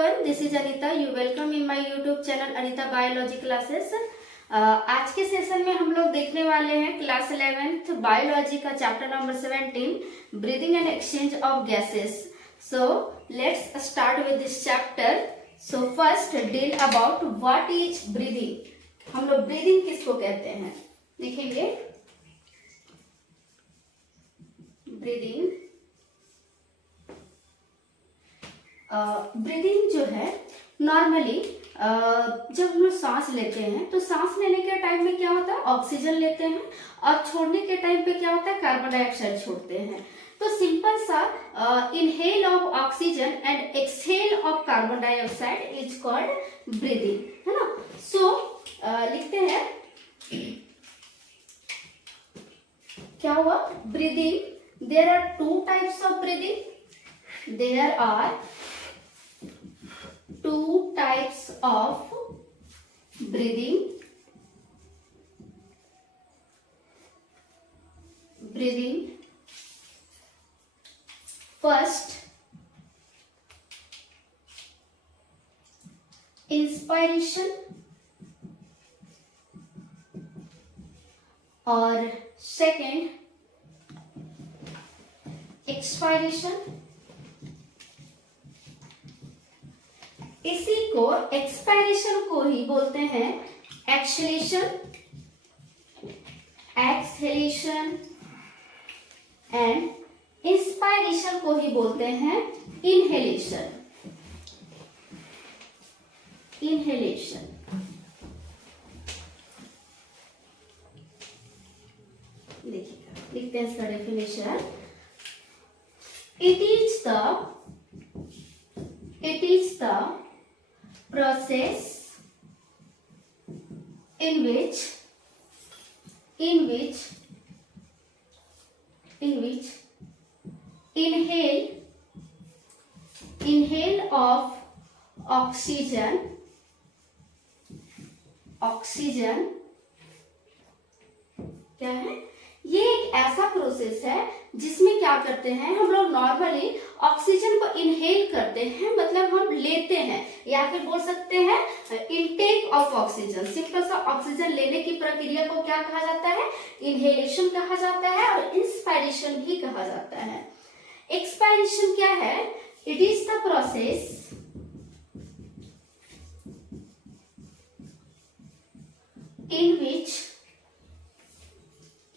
everyone, this is Anita. You welcome in my YouTube channel Anita Biology Classes. आज के session में हम लोग देखने वाले हैं क्लास 11th बायोलॉजी का chapter number 17 breathing and exchange of gases. So let's start with this chapter. So first deal about what is breathing. हम लोग ब्रीदिंग किसको कहते हैं देखेंगे. ब्रीदिंग ब्रीदिंग जो है नॉर्मली जब हम लोग सांस लेते हैं तो सांस लेने के टाइम में क्या होता है, ऑक्सीजन लेते हैं और छोड़ने के टाइम पे क्या होता है, कार्बन डाइऑक्साइड छोड़ते हैं. तो सिंपल सा inhale of oxygen and exhale of carbon dioxide is called breathing, है ना. सो लिखते हैं क्या हुआ. Breathing, there are two types of breathing. There are two types of breathing. First, inspiration और second, expiration. इसी को एक्सपायरेशन को ही बोलते हैं एक्सहेलेशन एंड इंस्पायरेशन को ही बोलते हैं इनहेलेशन. देखिएगा, लिखते हैं इसका definition. It is the process in which inhale of oxygen क्या है, ये एक ऐसा प्रोसेस है जिसमें क्या करते हैं हम लोग नॉर्मली ऑक्सीजन को इनहेल करते हैं, मतलब हम लेते हैं, या फिर बोल सकते हैं इनटेक ऑफ ऑक्सीजन. सिंपल सा ऑक्सीजन लेने की प्रक्रिया को क्या कहा जाता है, इनहेलेशन कहा जाता है और इंस्पायरेशन भी कहा जाता है. एक्सपायरेशन क्या है, it is the process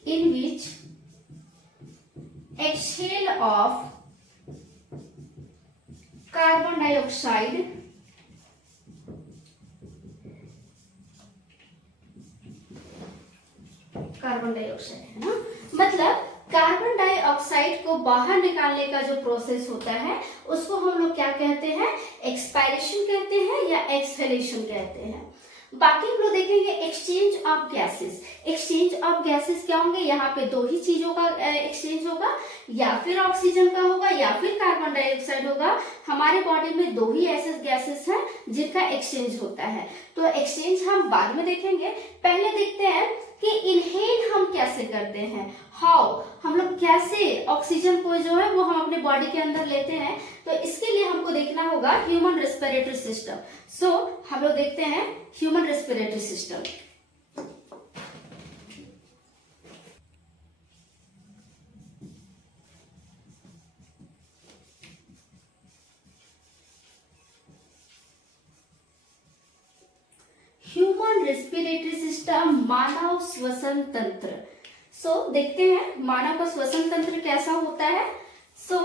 in which exhale of carbon dioxide है ना. मतलब कार्बन डाइऑक्साइड को बाहर निकालने का जो प्रोसेस होता है उसको हम लोग क्या कहते हैं, एक्सपायरेशन कहते हैं या एक्सहेलेशन कहते हैं. बाकी हम लोग देखेंगे exchange of gases. Exchange of gases क्या होंगे, यहाँ पे दो ही चीजों का एक्सचेंज होगा, या फिर ऑक्सीजन का होगा या फिर कार्बन डाइऑक्साइड होगा. हमारे बॉडी में दो ही ऐसे गैसेस हैं जिनका एक्सचेंज होता है. तो एक्सचेंज हम बाद में देखेंगे. पहले देखते हैं कि इनहेल हम कैसे करते हैं, हाउ हम लोग कैसे ऑक्सीजन को जो है वो हम अपने बॉडी के अंदर लेते हैं. तो इसके लिए हमको देखना होगा ह्यूमन रेस्पिरेटरी सिस्टम. सो हम लोग देखते हैं human respiratory system. Human respiratory system, मानव श्वसन तंत्र. सो देखते हैं मानव का श्वसन तंत्र कैसा होता है. सो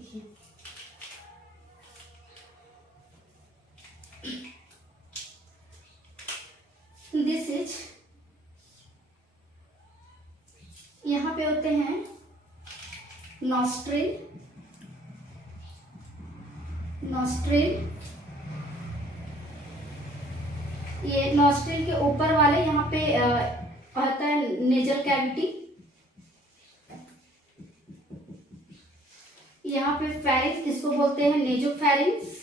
देखिए दिस इज, यहाँ पे होते हैं नॉस्ट्रिल, ये नॉस्ट्रिल के ऊपर वाले यहाँ पे होता है नेजल कैविटी, यहाँ पे फेरिंक्स, इसको बोलते हैं नेजोफेरिंक्स,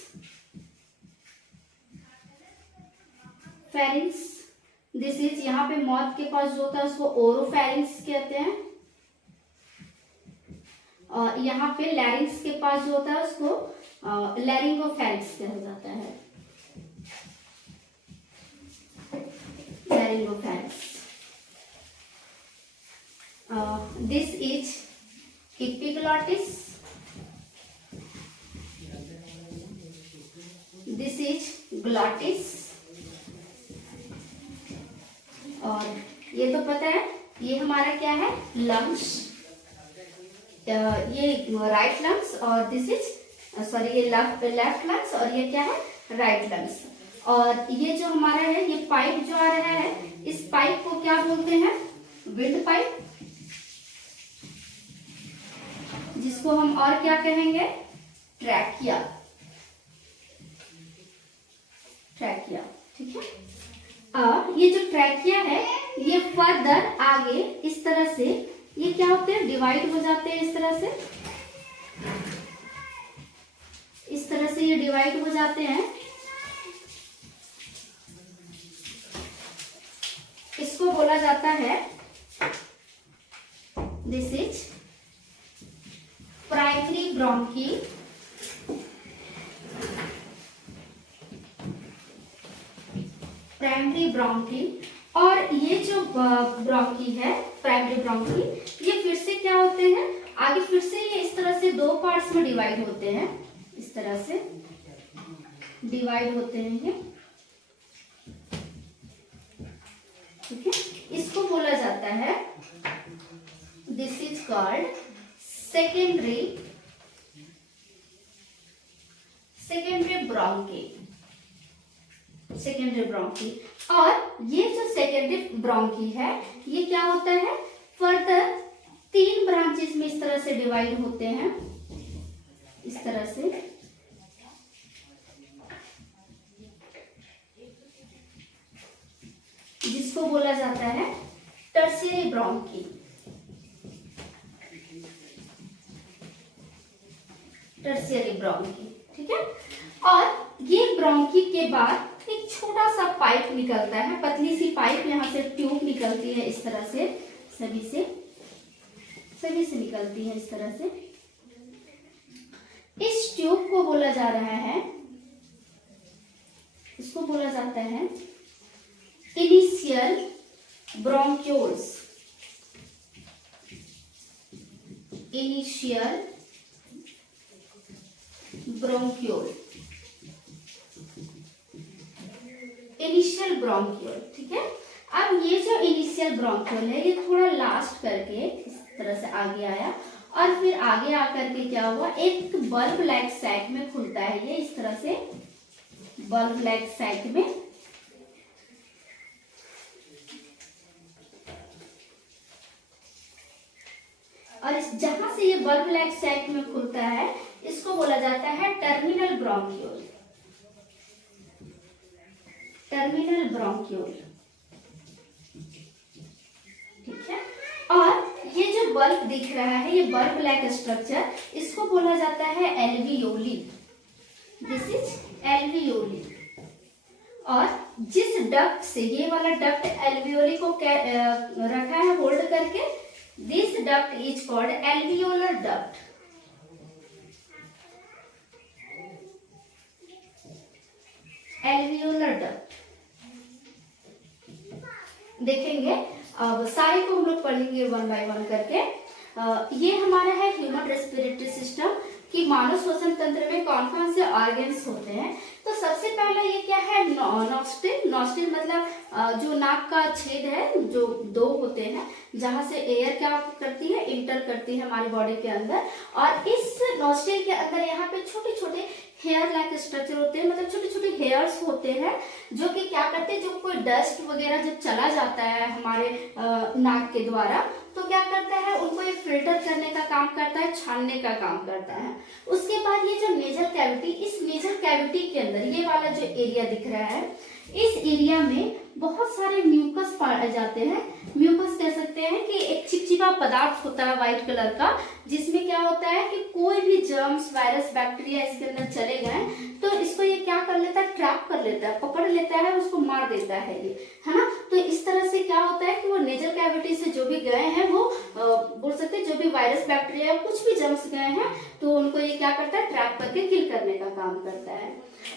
फेरिंक्स। दिस इज, यहाँ पे मौत के पास जो होता है उसको ओरोफेरिंक्स कहते हैं, और यहाँ पे लैरिंक्स के पास जो होता है उसको लैरिंगोफेरिंक्स कहा जाता है, laryngopharynx. This is epiglottis, this is glottis, और ये तो पता है ये हमारा क्या है, लंग्स, ये राइट लंग्स, और दिस इज सॉरी ये लेफ्ट लंग्स, और ये क्या है, राइट लंग्स। और ये जो हमारा है, ये पाइप जो आ रहा है, इस पाइप को क्या बोलते हैं, विंड पाइप, जिसको हम और क्या कहेंगे, ट्रैकिया, ट्रैकिया, ठीक है। ये जो ट्रैकिया है, ये फर्दर आगे इस तरह से ये क्या होते हैं, डिवाइड हो जाते हैं, इस तरह से, इस तरह से ये डिवाइड हो जाते हैं। इसको बोला जाता है, this is primary bronchi, primary bronchi. और ये जो ब्रोंकी है, प्राइमरी ब्रोंकी, ये फिर से क्या होते हैं, आगे फिर से ये इस तरह से दो पार्ट्स में डिवाइड होते हैं, इस तरह से डिवाइड होते हैं ये, ठीक है। इसको बोला जाता है, this is called secondary bronchi, secondary bronchi. और ये जो सेकेंडरी ब्रोंकी है, ये क्या होता है, फर्दर 3 ब्रांचेस में इस तरह से डिवाइड होते हैं, इस तरह से, जिसको बोला जाता है टर्शियरी ब्रोंकी, टर्शियरी ब्रोंकी, ठीक है। और ये ब्रोंकी के बाद एक छोटा सा पाइप निकलता है, पतली सी पाइप, यहाँ से ट्यूब निकलती है, इस तरह से सभी से निकलती है, इस तरह से। इस ट्यूब को बोला जा रहा है, इसको बोला जाता है initial bronchioles, initial bronchiole, initial bronchiole, ठीक है। अब ये जो इनिशियल ब्रोंक्यूल है, ये थोड़ा लास्ट करके इस तरह से आगे आया, और फिर आगे आकर के क्या हुआ, एक बल्ब लाइक सैक में खुलता है, ये इस तरह से बल्ब लाइक सैक में, और जहां से ये बल्ब लाइक सैक में खुलता है, इसको बोला जाता है टर्मिनल ब्रोंक्यूल, टर्मिनल ब्रोंक्यूल, ठीक है। और ये जो बल्ब दिख रहा है, ये बल्ब लाइक स्ट्रक्चर, इसको बोला जाता है एल्वियोली, दिस इज एल्वियोली। और जिस डक्ट से, ये वाला डक्ट एल्वियोली को रखा है होल्ड करके, this duct is called alveolar duct, alveolar duct. देखेंगे, अब सारे को हम लोग पढ़ेंगे 1 बाय 1 करके। ये हमारा है ह्यूमन रेस्पिरेटरी सिस्टम, कि कि मानव श्वसन तंत्र में कौन कौन से ऑर्गन्स होते हैं। तो सबसे पहला ये क्या है, नॉस्ट्रिल। नॉस्ट्रिल मतलब जो नाक का छेद है, जो दो होते हैं जहां से एयर क्या करती है, इंटर करती है हमारी बॉडी के अंदर। और इस नॉस्ट्रिल के अंदर यहाँ पे छोटे छोटे हेयर लाइक स्ट्रक्चर होते हैं, मतलब छोटे छोटे हेयर्स होते हैं जो कि क्या करते हैं, जो कोई डस्ट वगैरह जब चला जाता है हमारे नाक के द्वारा तो क्या करता है, उनको ये फिल्टर करने का काम करता है, छानने का काम करता है। उसके बाद ये जो नेजल कैविटी, इस नेजल कैविटी के अंदर ये वाला जो एरिया दिख रहा है, इस एरिया में बहुत सारे म्यूकस पाए जाते हैं। म्यूकस कह सकते हैं कि एक चिपचिपा पदार्थ होता है व्हाइट कलर का, जिसमें क्या होता है कि कोई भी जर्म्स, वायरस, बैक्टीरिया इसके अंदर चले गए तो इसको ये क्या कर लेता है, ट्रैप कर लेता है, पकड़ लेता है, उसको मार देता है ये, है ना। तो इस तरह से क्या होता है कि वो नेजल कैविटी से जो भी गए हैं वो बोल सकते हैं, जो भी वायरस, बैक्टीरिया, कुछ भी जर्म्स गए हैं तो उनको ये क्या करता है, ट्रैप करके किल करने का काम करता है।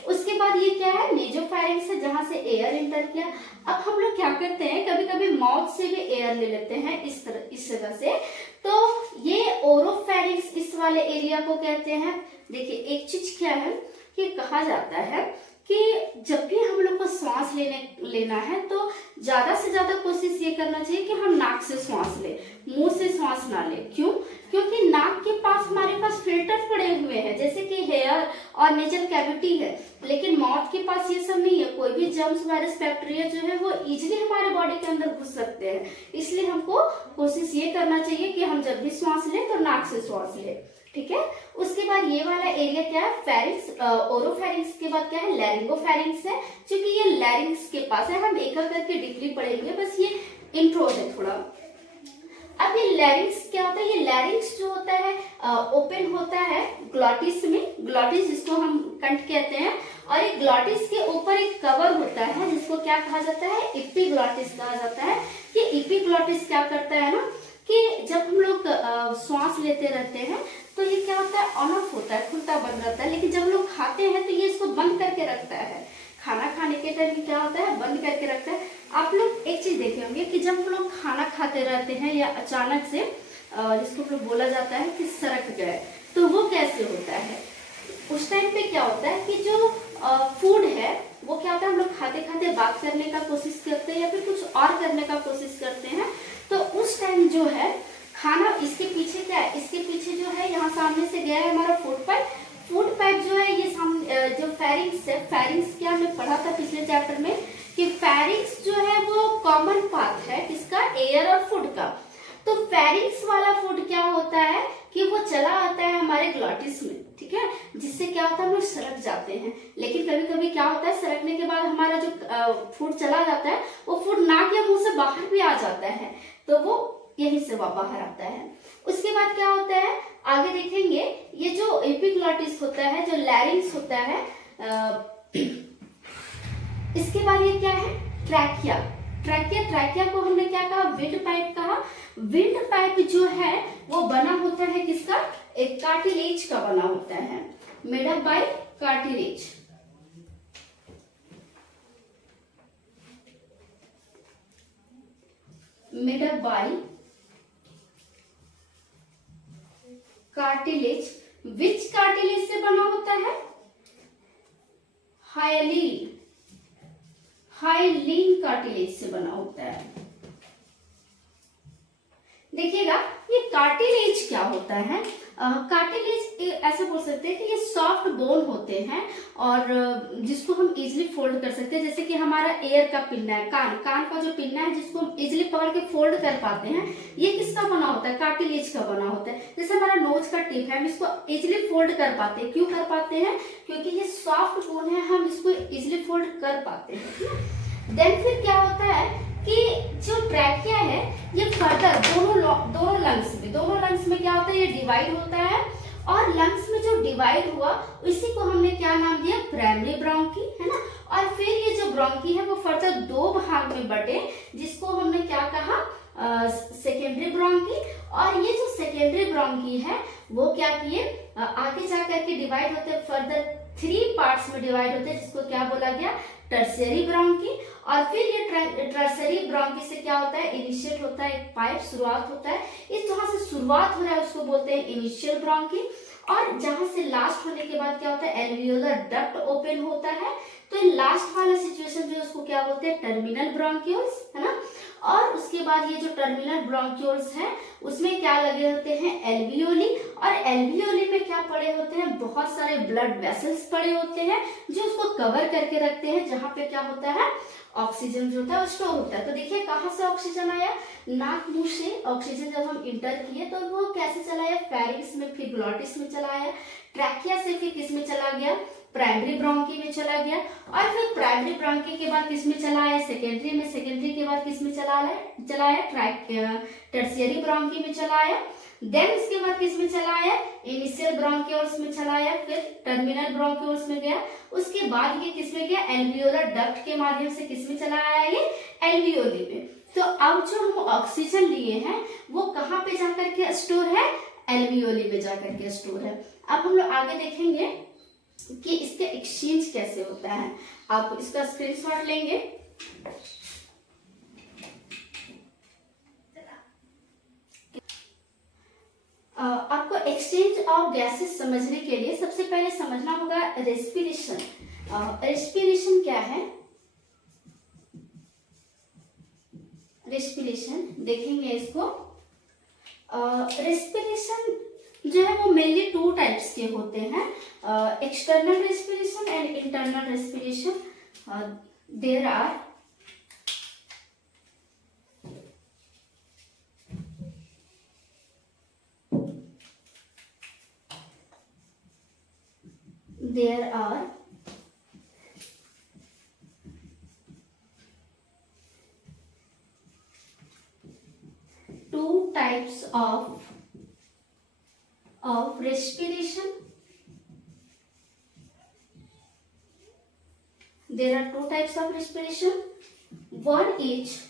उसके बाद ये क्या है, नेजोफैरिंक्स है, जहां से एयर इंटर किया। अब हम लोग क्या करते हैं, कभी कभी माउथ से भी एयर ले लेते हैं इस जगह से, तो ये ओरोफैरिंक्स इस वाले एरिया को कहते हैं। देखिए एक चीज क्या है कि कहा जाता है कि जब भी हम लोग को सांस लेना है तो ज्यादा से ज्यादा कोशिश ये करना चाहिए कि हम नाक से सांस ले, मुंह से सांस ना ले। क्यों? क्योंकि नाक के पास हमारे पास फिल्टर पड़े हुए हैं, जैसे कि हेयर और नेजल कैविटी है, लेकिन माउथ के पास ये सब नहीं है। कोई भी जर्म्स, वायरस, बैक्टीरिया जो है वो इजीली हमारे बॉडी के अंदर घुस सकते हैं। इसलिए हमको कोशिश ये करना चाहिए कि हम जब भी सांस लें तो नाक से सांस लें, ठीक है। उसके बाद ये वाला एरिया क्या है, फेरिंक्स। ओरोफेरिंक्स के बाद क्या है, लैरिंगोफेरिंक्स है। क्योंकि ये लैरिंग्स के पास है, हम एक एक करके डीपली पढ़ेंगे, बस ये इंट्रो है थोड़ा। अब ये लैरिंग्स क्या होता है, ये लैरिंग्स जो होता है ओपन होता है ग्लॉटिस में, ग्लॉटिस जिसको हम कंठ कहते हैं, और एक ग्लॉटिस के ऊपर एक कवर होता है जिसको क्या कहा जाता है, इपिग्लॉटिस कहा जाता है। कि इपिग्लॉटिस क्या करता है ना, कि जब हम लोग श्वास लेते रहते हैं तो ये क्या होता है, ऑन ऑफ होता है, खुलता बंद रहता है। लेकिन जब हम लोग खाते हैं तो ये इसको बंद करके रखता है, खाना खाने के टाइम क्या होता है, बंद करके रखता है। आप लोग एक चीज देखे होंगे कि जब हम लोग खाना खाते रहते हैं या अचानक से जिसको लोग बोला जाता है कि सरक गए, तो वो कैसे होता है, उस टाइम पे क्या होता है कि जो फूड है वो क्या होता है, हम लोग खाते खाते बात करने का कोशिश करते हैं या फिर कुछ और करने का कोशिश करते हैं, तो उस टाइम जो है खाना, इसके पीछे क्या है, इसके पीछे जो है यहाँ सामने से गया है हमारा फूड पाइप। फूड पाइप जो है ये सामने जो फेरिंग्स है, फेरिंग्स क्या हमने पढ़ा था पिछले चैप्टर में कि फेरिंग्स जो है वो कॉमन पाथ है किसका, एयर और फूड का। तो फेरिंग्स वाला फूड क्या होता है कि वो चला आता है हमारे ग्लॉटिस में, ठीक है, जिससे क्या होता है हम लोग सरक जाते हैं। लेकिन कभी कभी क्या होता है, सरकने के बाद हमारा जो फूड चला जाता है वो फूड नाक या मुंह से बाहर भी आ जाता है, तो वो यहीं से बाहर आता है। उसके बाद क्या होता है, आगे देखेंगे, ये जो एपिग्लॉटिस होता है, जो लैरिंग्स होता है, इसके बाद ये क्या है, ट्रैकिया। ट्रैकिया को हमने क्या कहा, विंड पाइप कहा। विंड पाइप जो है वो बना होता है किसका, एक कार्टिलेज का बना होता है, made up by cartilage. Made up by cartilage. Which cartilage से बना होता है, हाइलीन कार्टिलेज से बना होता है। देखिएगा ये कार्टिलेज क्या होता है, कार्टिलेज ऐसे बोल सकते हैं कि ये सॉफ्ट बोन होते हैं और जिसको हम इजीली फोल्ड कर सकते हैं। जैसे कि हमारा एयर का पिन्ना है, कान का जो पिन्ना है जिसको हम इजीली पकड़ के फोल्ड कर पाते हैं, ये किसका बना होता है, कार्टिलेज का बना होता है। जैसे हमारा नोज का टिप है, हम इसको इजीली फोल्ड कर पाते हैं। क्यों कर पाते हैं, क्योंकि ये सॉफ्ट बोन है, हम इसको इजीली फोल्ड कर पाते हैं। देन फिर क्या होता है कि जो ट्रैकिया है ये फर्दर दोनों लंग्स में क्या होता है, ये डिवाइड होता है, और लंग्स में जो डिवाइड हुआ इसी को हमने क्या नाम दिया, प्राइमरी ब्रोंकी, है ना। और फिर ये जो ब्रोंकी है वो फर्दर दो भाग में बटे, जिसको हमने क्या कहा, सेकेंडरी ब्रोंकी। और ये जो सेकेंडरी ब्रोंकी है वो क्या किए, आगे जा करके डिवाइड होते हैं, फर्दर 3 पार्ट्स में डिवाइड होते हैं, जिसको क्या बोला गया, टर्शियरी ब्रोंकी। और फिर ये टर्शियरी ब्रोंकी से क्या होता है, इनिशिएट होता है एक पाइप, शुरुआत होता है। इस जहां से शुरुआत हो रहा है उसको बोलते हैं इनिशियल ब्रोंकी। और जहां से लास्ट होने के बाद क्या होता है, एल्वियोलर डक्ट ओपन होता है। तो लास्ट वाला सिचुएशन जो है उसको क्या बोलते हैं, टर्मिनल ब्रोंक्यूल्स, है ना। और उसके बाद ये जो टर्मिनल ब्रोंक्यूल्स है उसमें क्या लगे होते हैं, एल्वियोली। और एल्वियोली में क्या पड़े होते हैं, बहुत सारे ब्लड वेसल्स पड़े होते हैं जो उसको कवर करके रखते हैं, जहां पे क्या होता है, ऑक्सीजन जो होता है वो स्टोर होता है। तो देखिए कहाँ से ऑक्सीजन आया, नाक मुंह से ऑक्सीजन जब हम इंटर किए तो वो कैसे चला आया, फेरिंग्स में, फिर ग्लॉटिस में चला आया, ट्रैकिया से फिर किस में चला गया, प्राइमरी ब्रोंकी में चला गया, और फिर प्राइमरी ब्रोंकी के बाद किस में चला आया, सेकेंडरी में, सेकेंडरी के बाद किस में चला आया, टर्शियरी ब्रोंकी में चला आया। देन उसके बाद किस में चला आया, इनिशियल ब्रोंक्यूल्स में चला आया, फिर टर्मिनल ब्रोंक्यूल्स में गया। उसके बाद ये किस में गया, एल्वियोलर डक्ट के माध्यम से किस में चला आया, ये एल्वियोली में। तो अब जो हम ऑक्सीजन लिए हैं वो कहाँ पे जाकर के स्टोर है, एल्वियोली में जाकर के स्टोर है। अब हम लोग आगे देखेंगे कि इसके एक्सचेंज कैसे होता है। आप इसका स्क्रीनशॉट लेंगे। आपको एक्सचेंज ऑफ गैसेस समझने के लिए सबसे पहले समझना होगा रेस्पिरेशन। रेस्पिरेशन क्या है, रेस्पिरेशन देखेंगे इसको। रेस्पिरेशन जो है वो मेनली 2 टाइप्स के होते हैं, external respiration and internal respiration. There are two types of respiration. There are 2 types of respiration. One is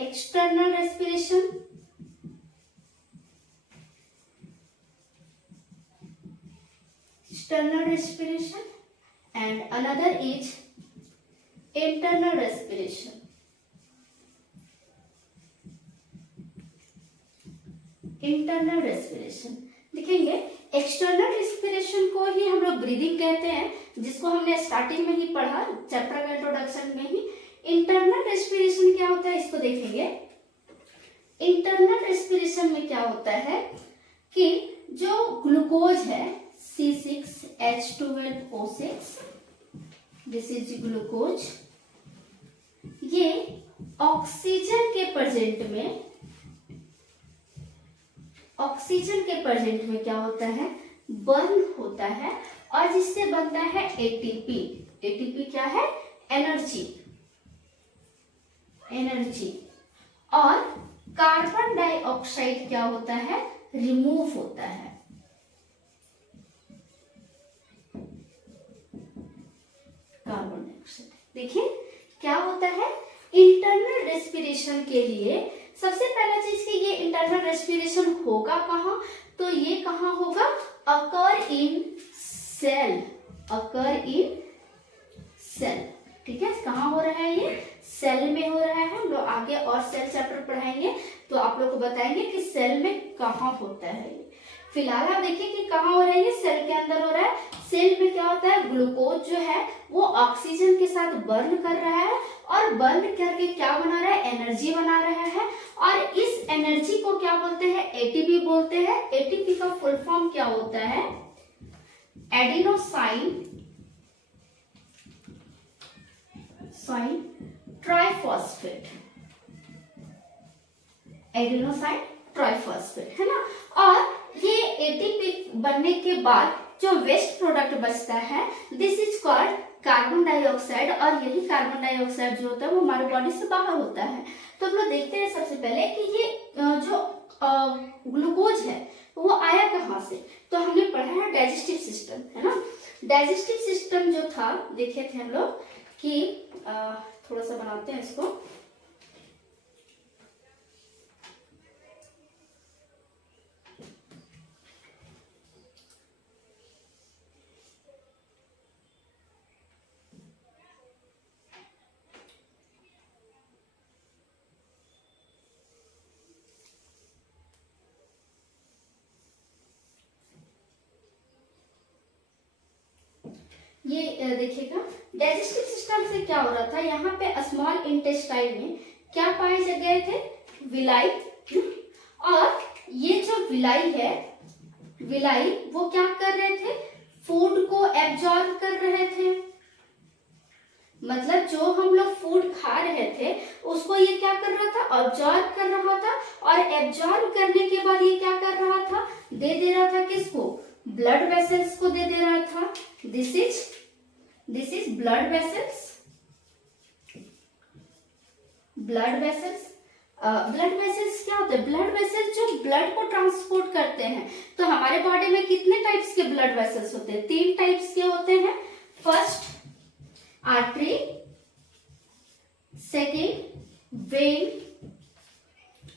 external respiration, and another is internal respiration. Internal respiration देखेंगे। External respiration को ही हम लोग breathing कहते हैं, जिसको हमने स्टार्टिंग में ही पढ़ा, चैप्टर का इंट्रोडक्शन में ही। इंटरनल रेस्पिरेशन क्या होता है इसको देखेंगे। इंटरनल रेस्पिरेशन में क्या होता है कि जो ग्लूकोज है C6H12O6, दिस इज ग्लूकोज, ये ऑक्सीजन के प्रेजेंट में क्या होता है, बर्न होता है, और जिससे बनता है एटीपी। एटीपी क्या है, एनर्जी। और कार्बन डाइऑक्साइड क्या होता है, रिमूव होता है। कार्बन डाइऑक्साइड देखिए क्या होता है। इंटरनल रेस्पिरेशन के लिए सबसे पहला चीज कि ये इंटरनल रेस्पिरेशन होगा कहाँ, तो ये कहाँ होगा, अकर इन सेल। ठीक है, कहाँ हो रहा है, ये सेल में हो रहा है। हम लोग आगे और सेल चैप्टर पढ़ाएंगे तो आप लोग को बताएंगे कि सेल में कहाँ होता है। फिलहाल आप देखिए कि कहाँ हो रहा है, ये सेल के अंदर हो रहा है। सेल में क्या होता है, ग्लूकोज जो है वो ऑक्सीजन के साथ बर्न कर रहा है, और बर्न करके क्या बना रहा है, एनर्जी बना रहा है। और इस एनर्जी को क्या बोलते हैं, एटीपी बोलते हैं। एटीपी का फुल फॉर्म क्या होता है, एडिनोसाइन ट्राइफॉस्फेट। एडिनोसाइन ट्राइफॉस्फेट है ना। और ये एटीपी बनने के बाद जो वेस्ट प्रोडक्ट बचता है, this is called carbon dioxide. और यही कार्बन डाइऑक्साइड जो होता है वो हमारे बॉडी से बाहर होता है। तो हम लोग देखते हैं सबसे पहले कि ये जो ग्लूकोज है वो आया कहाँ से। तो हमने पढ़ा है डाइजेस्टिव सिस्टम, है ना। डाइजेस्टिव सिस्टम जो था, देखे थे हम लोग कि थोड़ा सा बनाते हैं इसको। ये देखिएगा, डाइजेस्टिव सिस्टम से क्या हो रहा था, यहाँ पे स्मॉल इंटेस्टाइन में क्या पाए गए थे, विलाई। और ये जो विलाई है, विलाई वो क्या कर रहे थे, फूड को एब्जॉर्ब कर रहे थे। मतलब जो हम लोग फूड खा रहे थे उसको ये क्या कर रहा था, ऑब्जॉर्ब कर रहा था। और एब्जॉर्ब करने के बाद ये क्या कर रहा था, दे रहा था किसको, ब्लड वेसल्स को दे रहा था। This is blood vessels. Blood vessels क्या होते हैं, ब्लड वेसल्स जो ब्लड को ट्रांसपोर्ट करते हैं। तो हमारे बॉडी में कितने टाइप्स के ब्लड वेसल्स होते हैं, 3 टाइप्स के होते हैं। फर्स्ट आर्टरी, सेकेंड वेन,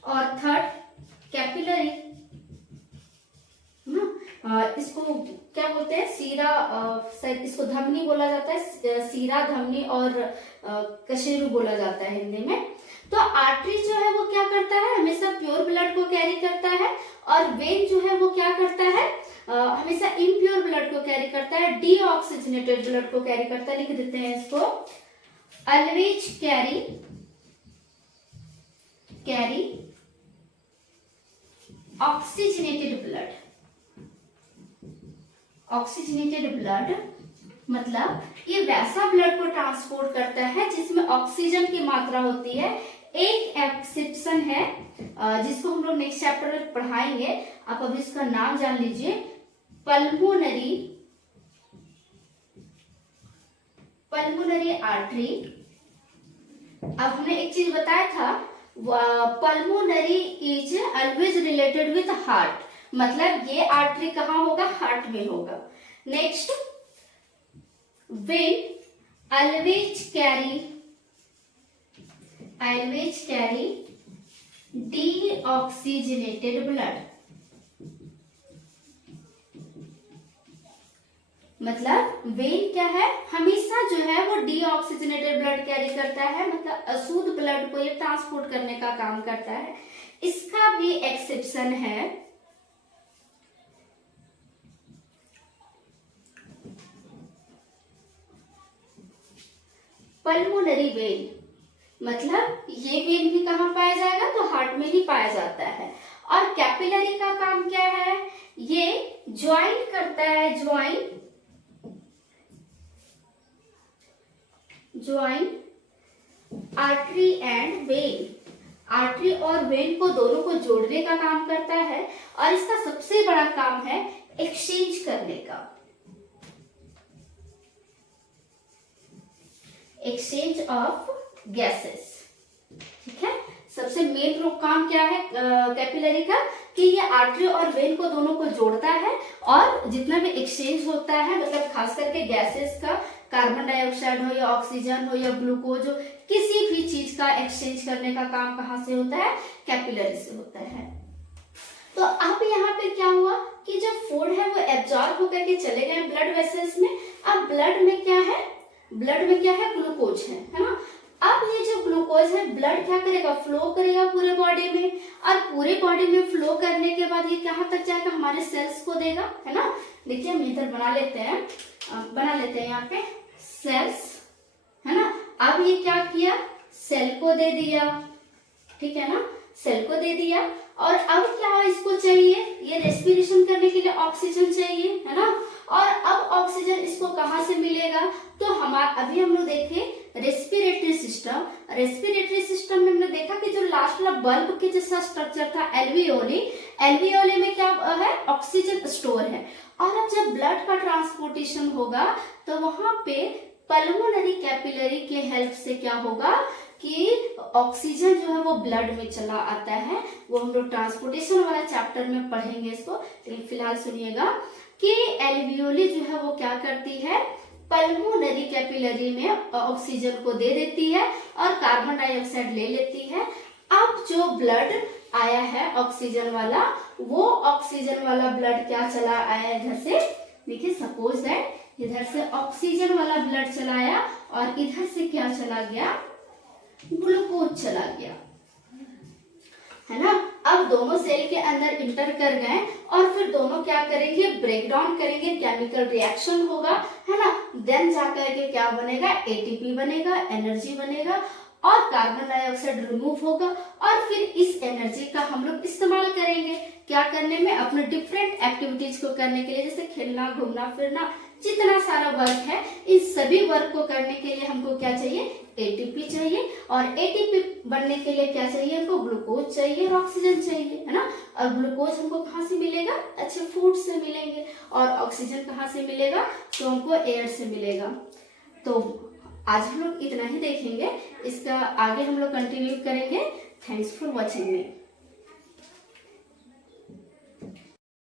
और थर्ड कैपिलरी। इसको क्या बोलते हैं, सीरा, इसको धमनी बोला जाता है, सीरा, धमनी और कशेरू बोला जाता है हिंदी में। तो आर्टरी जो है वो क्या करता है, हमेशा प्योर ब्लड को कैरी करता है। और वेन जो है वो क्या करता है, हमेशा इम्प्योर ब्लड को कैरी करता है, डीऑक्सीजनेटेड ब्लड को कैरी करता है। लिख देते हैं इसको, always carry oxygenated blood. Oxygenated blood मतलब ये वैसा ब्लड को ट्रांसपोर्ट करता है जिसमें ऑक्सीजन की मात्रा होती है। एक एक्सेप्शन है जिसको हम लोग नेक्स्ट चैप्टर में पढ़ाएंगे, आप अभी इसका नाम जान लीजिए, पल्मोनरी आर्टरी। अब हमने एक चीज बताया था, pulmonary is always related with heart, मतलब ये आर्टरी कहाँ होगा, हार्ट में होगा। Next when, always carry deoxygenated blood। मतलब वेन क्या है, हमेशा जो है वो डीऑक्सीजनेटेड ब्लड कैरी करता है, मतलब अशुद्ध ब्लड को ये ट्रांसपोर्ट करने का काम करता है। इसका भी एक्सेप्शन है, पल्मोनरी वेन। मतलब ये वेन भी कहाँ पाया जाएगा, तो हार्ट में ही पाया जाता है। और कैपिलरी का काम क्या है, ये ज्वाइन करता है, join artery and when. Artery और वेन को दोनों को जोड़ने का काम करता है। और इसका सबसे बड़ा काम है एक्सचेंज करने का, एक्सचेंज ऑफ गैसेस। ठीक है, सबसे मेन काम क्या है कैपिलरी का, कि ये आर्टरी और वेन को दोनों को जोड़ता है। और जितना भी एक्सचेंज होता है, मतलब खास करके गैसेस का, कार्बन डाइऑक्साइड हो या ऑक्सीजन हो या ग्लूकोज हो, किसी भी चीज का एक्सचेंज करने का काम कहाँ से होता है, कैपिलरी से होता है। तो अब यहाँ पे क्या हुआ कि जो फूड है वो एब्जॉर्ब होकर के चले गए ब्लड वेसल्स में। अब ब्लड में क्या है, ग्लूकोज है ना। अब ये जो ग्लूकोज है, ब्लड क्या करेगा, फ्लो करेगा पूरे बॉडी में। और पूरे बॉडी में फ्लो करने के बाद ये कहाँ तक जाएगा, हमारे सेल्स को देगा, है ना। देखिए हम इधर बना लेते हैं यहाँ पे सेल्स, है ना। अब ये क्या किया, सेल को दे दिया, ठीक है ना, सेल को दे दिया। और अब क्या इसको चाहिए, ये रेस्पिरेशन करने के लिए ऑक्सीजन चाहिए, है ना। और अब ऑक्सीजन इसको कहाँ से मिलेगा, तो अभी हम लोग देखें रेस्पिरेटरी सिस्टम में हमने देखा कि जो लास्ट वाला बल्ब के जैसा स्ट्रक्चर था, एल्वियोली में क्या है, ऑक्सीजन स्टोर है। और अब जब ब्लड का ट्रांसपोर्टेशन होगा तो वहां पे पल्मोनरी कैपिलरी के हेल्प से क्या होगा कि ऑक्सीजन जो है वो ब्लड में चला आता है। वो हम लोग ट्रांसपोर्टेशन वाला चैप्टर में पढ़ेंगे इसको, लेकिन फिलहाल सुनिएगा कि एल्वियोली जो है वो क्या करती है, पल्मोनरी कैपिलरी में ऑक्सीजन को दे देती है और कार्बन डाइऑक्साइड ले लेती है। अब जो ब्लड आया है ऑक्सीजन वाला, वो ऑक्सीजन वाला ब्लड क्या चला आया इधर से, देखिए सपोज दैट इधर से ऑक्सीजन वाला ब्लड चलाया और इधर से क्या चला गया, ग्लूकोज चला गया। है ना। अब दोनों सेल के अंदर इंटर कर गए और फिर दोनों क्या करेंगे, ब्रेक डाउन करेंगे, केमिकल रिएक्शन होगा, है ना। देन जाकर के क्या बनेगा, एटीपी बनेगा, एनर्जी बनेगा और कार्बन डाइऑक्साइड रिमूव होगा और फिर इस एनर्जी का हम लोग इस्तेमाल करेंगे क्या करने में, अपने डिफरेंट एक्टिविटीज को करने के लिए, जैसे खेलना, घूमना फिरना, जितना सारा वर्क है, इस सभी वर्क को करने के लिए हमको क्या चाहिए, एटीपी चाहिए। और एटीपी बनने के लिए क्या चाहिए हमको, ग्लूकोज चाहिए और ऑक्सीजन चाहिए, है ना। और ग्लूकोज हमको कहाँ से मिलेगा, अच्छे फूड से मिलेंगे। और ऑक्सीजन कहाँ से मिलेगा, तो हमको एयर से मिलेगा। तो आज हम लोग इतना ही देखेंगे, इसका आगे हम लोग कंटिन्यू करेंगे। Thanks for watching me.